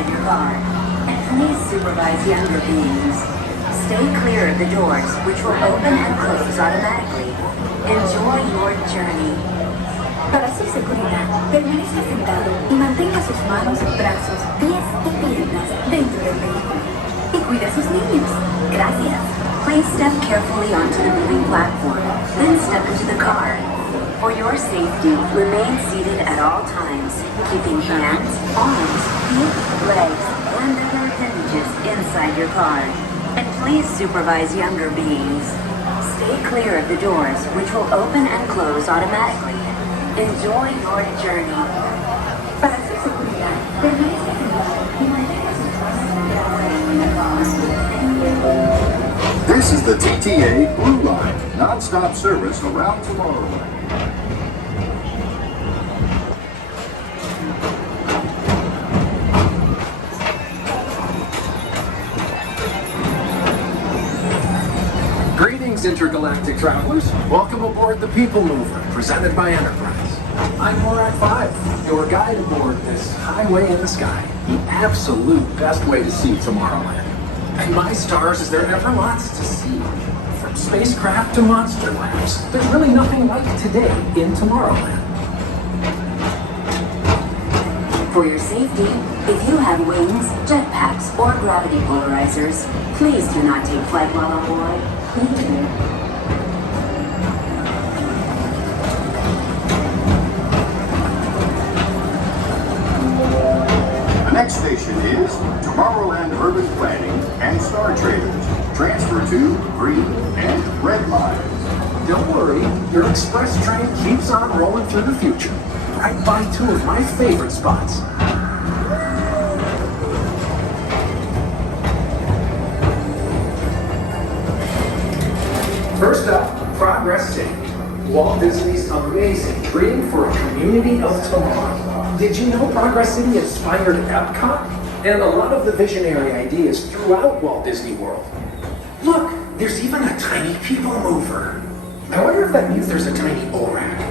inside your car. And please supervise younger beings. Stay clear of the doors, which will open and close automatically. Enjoy your journey. Para su seguridad, permanezca sentado y mantenga sus manos, brazos, pies y piernas dentro del vehículo. Y cuide a sus niños. Gracias. Please step carefully onto the moving platform, then step into the car. For your safety, remain seated at all times, keeping hands, arms, feet, legs, and other appendages inside your car. And please supervise younger beings. Stay clear of the doors, which will open and close automatically. Enjoy your journey. Para su seguridad, permanezca sentado y mantenga sus manos brazos. This is the TTA Blue Line, non-stop service around Tomorrowland. Greetings, intergalactic travelers. Welcome aboard the Peoplemover, presented by Enterprise. I'm Morak 5, your guide aboard this highway in the sky, the absolute best way to see Tomorrowland. And my stars, is there ever lots to see? From spacecraft to monster labs, there's really nothing like today in Tomorrowland. For your safety, if you have wings, jetpacks, or gravity polarizers, please do not take flight while on board. Thank you. The next station is Tomorrowland Urban Planning and Star Traders. Transfer to green and red lines. Don't worry, your express train keeps on rolling through the future, right by two of my favorite spots. First up, Progress City, Walt Disney's amazing dream for a community of tomorrow. Did you know Progress City inspired Epcot? And a lot of the visionary ideas throughout Walt Disney World. Look, there's even a tiny Peoplemover. I wonder if that means there's a tiny ORAC.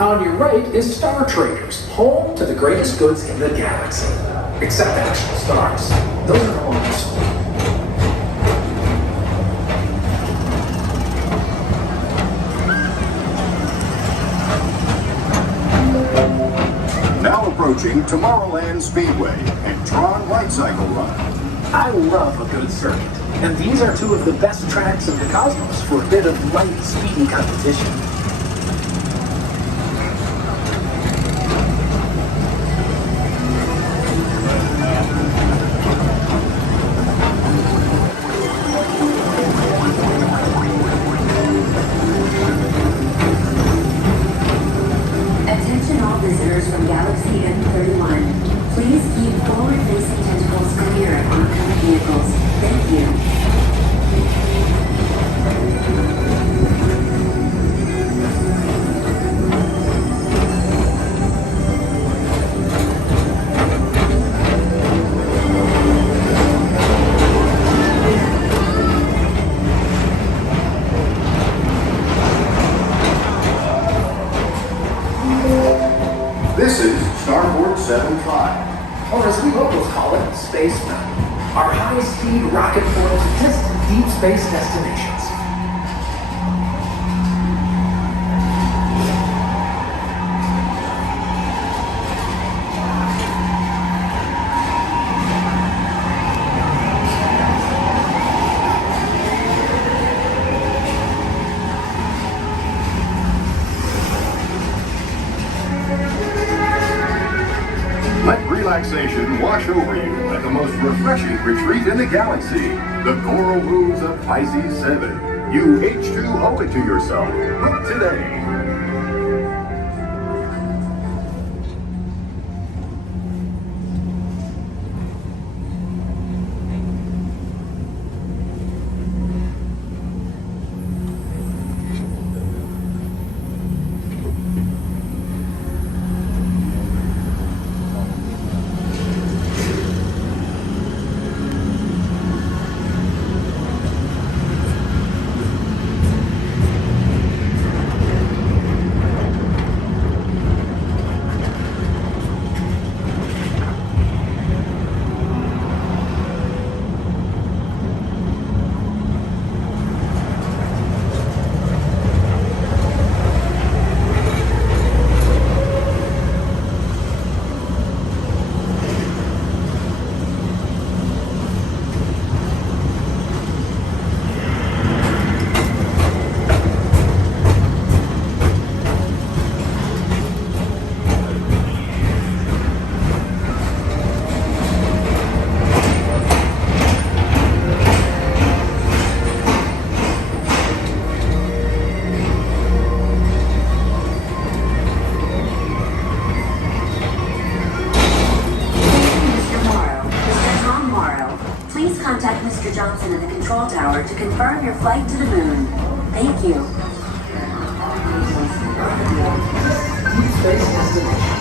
On your right is Star Traders, home to the greatest goods in the galaxy. Except actual stars. Those are all useful. Now approaching Tomorrowland Speedway and Tron Light Cycle Run. I love a good circuit, and these are two of the best tracks in the cosmos for a bit of light, speedy competition. Attention all visitors from Galaxy M31. Please keep forward-facing tentacles clear of oncoming vehicles. Thank you. This is Starport 75. Or as we locals call it, Space Mountain. Our high-speed rocket portal to distant deep space destinations. Let relaxation wash over you at the most refreshing retreat in the galaxy, the coral moons of Pisces 7. You H2 owe it to yourself. Book today. Mr. Johnson at the control tower to confirm your flight to the moon. Thank you. Space destinations.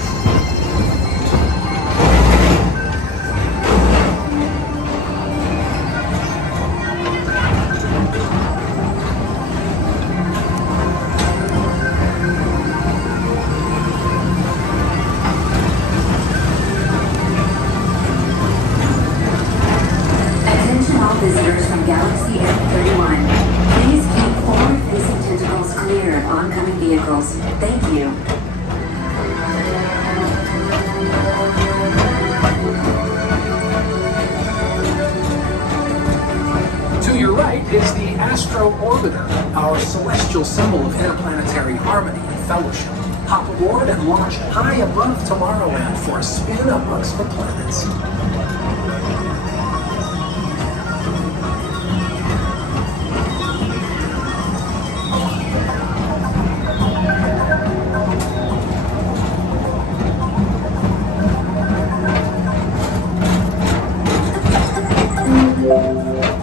Attention all visitors from Galaxy F31. Please keep forward-facing tentacles clear of oncoming vehicles. Thank you. To your right is the Astro Orbiter, our celestial symbol of interplanetary harmony and fellowship. Hop aboard and launch high above Tomorrowland for a spin amongst the planets.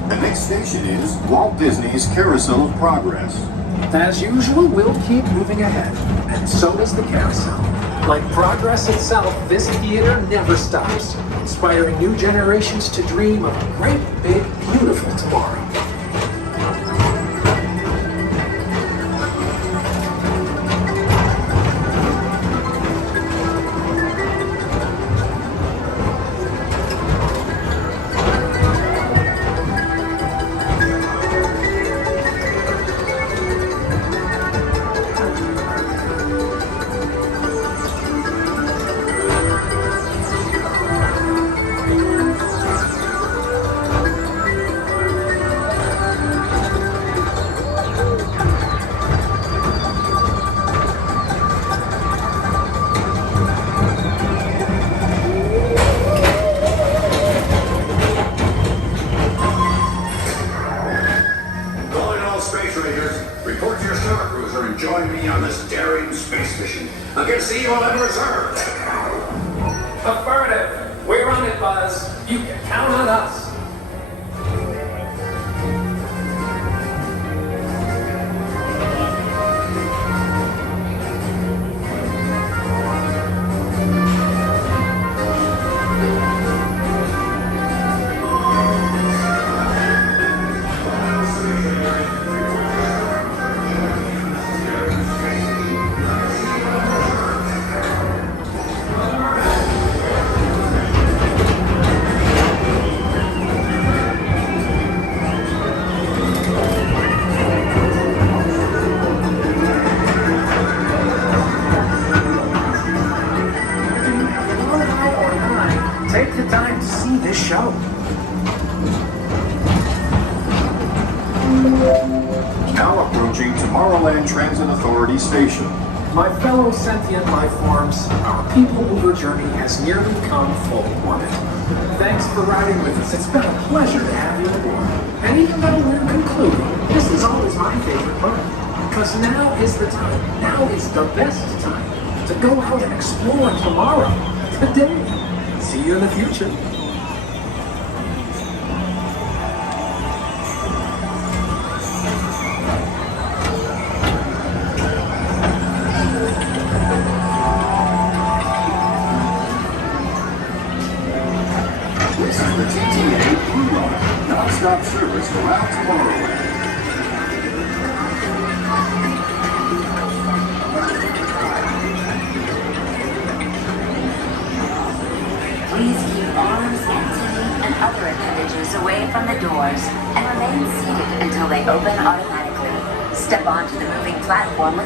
The next station is Walt Disney's Carousel of Progress. As usual, we'll keep moving ahead, and so does the carousel. Like progress itself, this theater never stops, inspiring new generations to dream of a great, big, beautiful tomorrow. Report to your star cruiser and join me on this daring space mission against the evil and reserve. Affirmative. We're on it, Buzz. You can count on us. Take the time to see this show. Now approaching Tomorrowland Transit Authority Station. My fellow sentient life forms, our Peoplemover journey has nearly come full orbit. Thanks for riding with us. It's been a pleasure to have you aboard. And even though we're concluding, this is always my favorite part. Because now is the time, now is the best time to go out and explore tomorrow, today. See you in the future. This is the TTA Blue Line, non-stop service throughout Tomorrowland. Please keep arms, antennae, and other appendages away from the doors and remain seated until they open automatically. Step onto the moving platform with